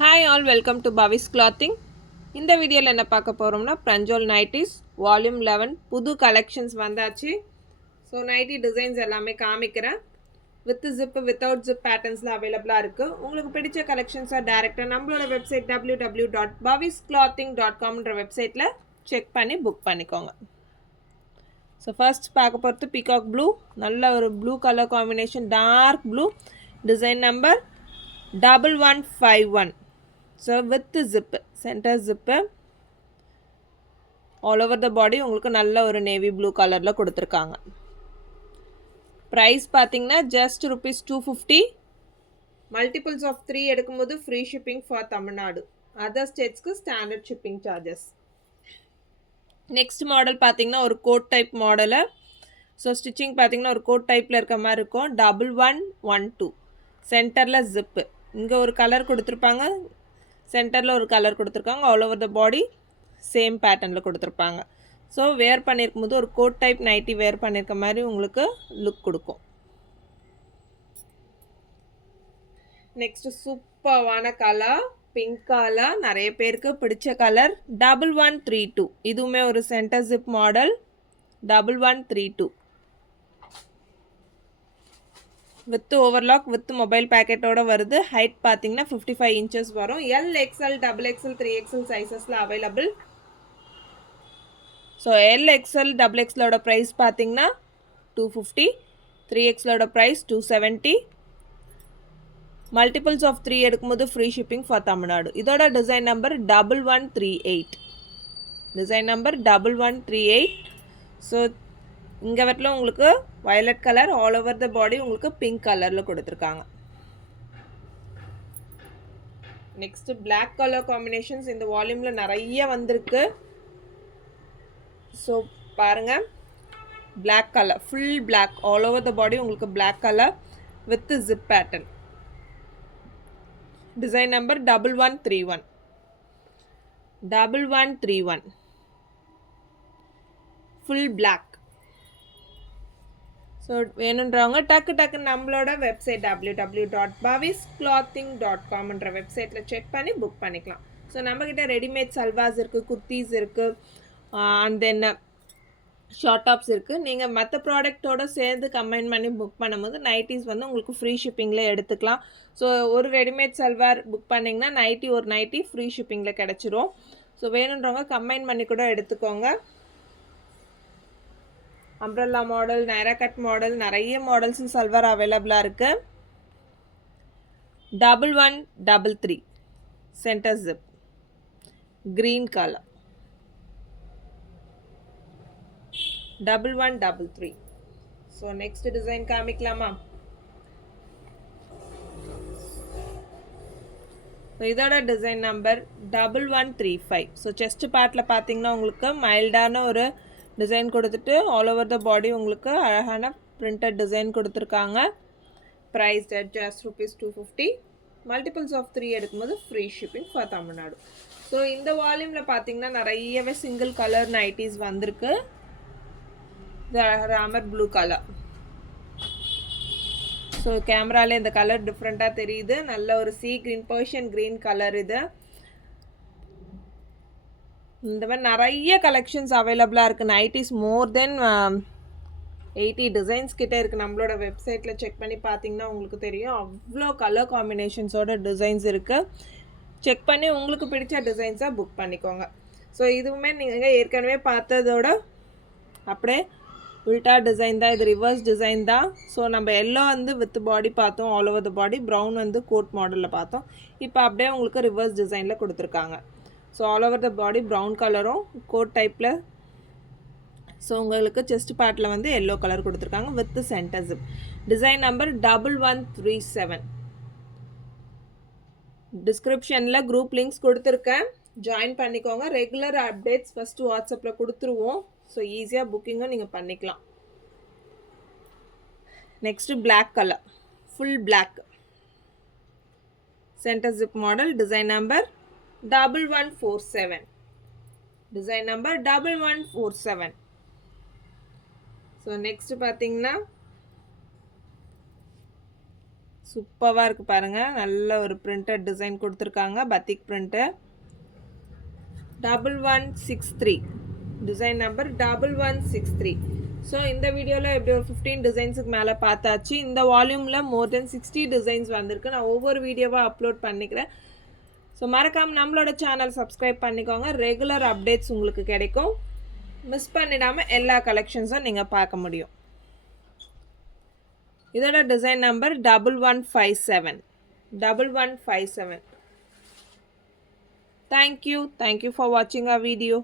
Hi all, welcome to Bhavis Clothing. இந்த வீடியோவில் என்ன பார்க்க போகிறோம்னா Pranjol Nighties Volume 11 புது கலெக்ஷன்ஸ் வந்தாச்சு. ஸோ நைட்டி டிசைன்ஸ் எல்லாமே காமிக்கிறேன். வித் ஜிப் வித்தவுட் ஜிப் பேட்டர்ன்ஸில் அவைலபிளாக இருக்குது. உங்களுக்கு பிடிச்ச கலெக்ஷன்ஸாக டேரெக்டாக நம்மளோட வெப்சைட் www.bhavisclothing.comன்ற வெப்சைட்டில் செக் பண்ணி புக் பண்ணிக்கோங்க. ஸோ ஃபர்ஸ்ட் பார்க்க போகிறது பீகாக் ப்ளூ. நல்ல ஒரு blue colour combination, dark blue. Design number 1151. So with zip, centre zip, all over the body உங்களுக்கு நல்ல ஒரு நேவி ப்ளூ கலரில் கொடுத்துருக்காங்க. ப்ரைஸ் பார்த்தீங்கன்னா ஜஸ்ட் ₹250. மல்டிபிள்ஸ் ஆஃப் 3 எடுக்கும்போது free shipping for Tamil Nadu. Other ஸ்டேட்ஸ்க்கு standard shipping charges. Next model பார்த்தீங்கன்னா ஒரு coat type model. So stitching பார்த்தீங்கன்னா ஒரு கோட் டைப்பில் இருக்க மாதிரி இருக்கும். 1112 சென்டரில் ஜிப்பு. இங்கே ஒரு கலர் கொடுத்துருப்பாங்க, சென்டரில் ஒரு கலர் கொடுத்துருக்காங்க. All over the body same பேட்டர்னில் கொடுத்துருப்பாங்க. ஸோ வேர் பண்ணியிருக்கும் போது ஒரு கோட் டைப் நைட்டி வேர் பண்ணியிருக்க மாதிரி உங்களுக்கு லுக் கொடுக்கும். நெக்ஸ்ட் சூப்பர்வான கலர், பிங்க் கலர், நிறைய பேருக்கு பிடிச்ச கலர். 1132. இதுவுமே ஒரு centre zip model. 1132 with overlock with mobile பேக்கெட்டோட வருது. ஹைட் பார்த்தீங்கன்னா 55 இன்ச்சஸ் வரும். L XL, double XL, 3XL சைஸஸில் available. So L XL double எக்ஸ்எலோட ப்ரைஸ் பார்த்தீங்கன்னா 250, 3XLோட ப்ரைஸ் 270. மல்டிபிள்ஸ் ஆஃப் 3 எடுக்கும்போது ஃப்ரீ ஷிப்பிங் ஃபார் தமிழ்நாடு. இதோட design number 1138. Design number 1138. So இங்கே வரல உங்களுக்கு violet colour, all over the body உங்களுக்கு பிங்க் கலரில் கொடுத்துருக்காங்க. நெக்ஸ்ட் பிளாக் கலர் காம்பினேஷன்ஸ் இந்த வால்யூமில் நிறைய வந்திருக்கு. ஸோ பாருங்கள், black colour, full black, all over the body உங்களுக்கு black colour with zip pattern. Design number 1131. 1131 full black. So வேணுன்றவங்க டக்கு நம்மளோட வெப்சைட் www.bhavisclothing.comன்ற வெப்சைட்டில் செக் பண்ணி புக் பண்ணிக்கலாம். ஸோ நம்மக்கிட்ட ரெடிமேட் சல்வாஸ் இருக்குது, குர்த்தீஸ் இருக்குது, அண்ட் தென் ஷார்ட் டாப்ஸ் இருக்குது. நீங்கள் மற்ற ப்ராடக்டோடு சேர்ந்து கம்பைன் பண்ணி புக் பண்ணும்போது நைட்டிஸ் வந்து உங்களுக்கு ஃப்ரீ ஷிப்பிங்கில் எடுத்துக்கலாம். ஸோ ஒரு ரெடிமேட் சல்வார் புக் பண்ணிங்கன்னா நைட்டி ஒரு நைட்டி ஃப்ரீ ஷிப்பிங்கில் கிடச்சிரும். ஸோ வேணுன்றவங்க கம்பைன் பண்ணி கூட எடுத்துக்கோங்க. Umbrella model, Naira cut model, நிறைய மாடல்ஸ் சல்வார் அவைலபிளாக இருக்குது. 1133 centre zip, green colour. 1133. So next design காமிக்கலாமா? ஸோ இதோட டிசைன் நம்பர் 1135. ஸோ செஸ்ட் பார்ட்டில் பார்த்தீங்கன்னா உங்களுக்கு மைல்டான ஒரு டிசைன் கொடுத்துட்டு ஆல் ஓவர் த பாடி உங்களுக்கு அழகான பிரிண்டட் டிசைன் கொடுத்துருக்காங்க. Price just ₹250. மல்டிபிள்ஸ் ஆஃப் 3 எடுக்கும்போது free shipping for Tamil Nadu. So இந்த வால்யூமில் பார்த்தீங்கன்னா நிறையவே சிங்கிள் கலர் நைட்டிஸ் வந்திருக்கு. Ramar blue colour. ஸோ கேமராவில் இந்த கலர் டிஃப்ரெண்ட்டாக தெரியுது. நல்ல ஒரு sea green, Persian green colour இது. இந்த மாதிரி நிறைய கலெக்ஷன்ஸ் அவைலபிளாக இருக்குது. நைட்டிஸ் மோர் தென் 80 டிசைன்ஸ் கிட்டே இருக்குது. நம்மளோட வெப்சைட்டில் செக் பண்ணி பார்த்தீங்கன்னா உங்களுக்கு தெரியும். அவ்வளோ கலர் காம்பினேஷன்ஸோட டிசைன்ஸ் இருக்குது. செக் பண்ணி உங்களுக்கு பிடிச்ச டிசைன்ஸாக புக் பண்ணிக்கோங்க. ஸோ இதுவுமே நீங்கள் ஏற்கனவே பார்த்ததோட அப்படியே உல்டா டிசைன் தான், இது ரிவர்ஸ் டிசைன் தான். ஸோ நம்ம எல்லோ வந்து வித் பாடி பார்த்தோம், all over the body. Brown வந்து கோட் மாடலில் பார்த்தோம். இப்போ அப்படியே உங்களுக்கு ரிவர்ஸ் டிசைனில் கொடுத்துருக்காங்க. So all over the body brown கலரும் கோட் டைப்பில். ஸோ உங்களுக்கு செஸ்ட் பார்ட்டில் வந்து எல்லோ கலர் கொடுத்துருக்காங்க with centre zip. Design number 1137. டிஸ்கிரிப்ஷனில் குரூப் லிங்க்ஸ் கொடுத்துருக்கேன், ஜாயின் பண்ணிக்கோங்க. ரெகுலர் அப்டேட்ஸ் ஃபஸ்ட்டு வாட்ஸ்அப்பில் கொடுத்துருவோம். ஸோ ஈஸியாக புக்கிங்கும் நீங்கள் பண்ணிக்கலாம். Next black colour, full black, centre zip model. Design number 1147. Design number 1147. So next பார்த்தீங்கன்னா சூப்பராக இருக்குது பாருங்கள். நல்ல ஒரு பிரிண்டட் டிசைன் கொடுத்துருக்காங்க. Batik print. 1163 design number 1163. So இந்த வீடியோவில் எப்படி ஒரு 15 டிசைன்ஸுக்கு மேலே பார்த்தாச்சு. இந்த வால்யூமில் மோர் தென் 60 டிசைன்ஸ் வந்திருக்கு. நான் ஒவ்வொரு வீடியோவாக அப்லோட் பண்ணிக்கிறேன். ஸோ மறக்காமல் நம்மளோட சேனல் சப்ஸ்கிரைப் பண்ணிக்கோங்க. ரெகுலர் அப்டேட்ஸ் உங்களுக்கு கிடைக்கும். மிஸ் பண்ணிடாமல் எல்லா கலெக்ஷன்ஸும் நீங்கள் பார்க்க முடியும். இதோட design number 1157. Thank you for watching our video.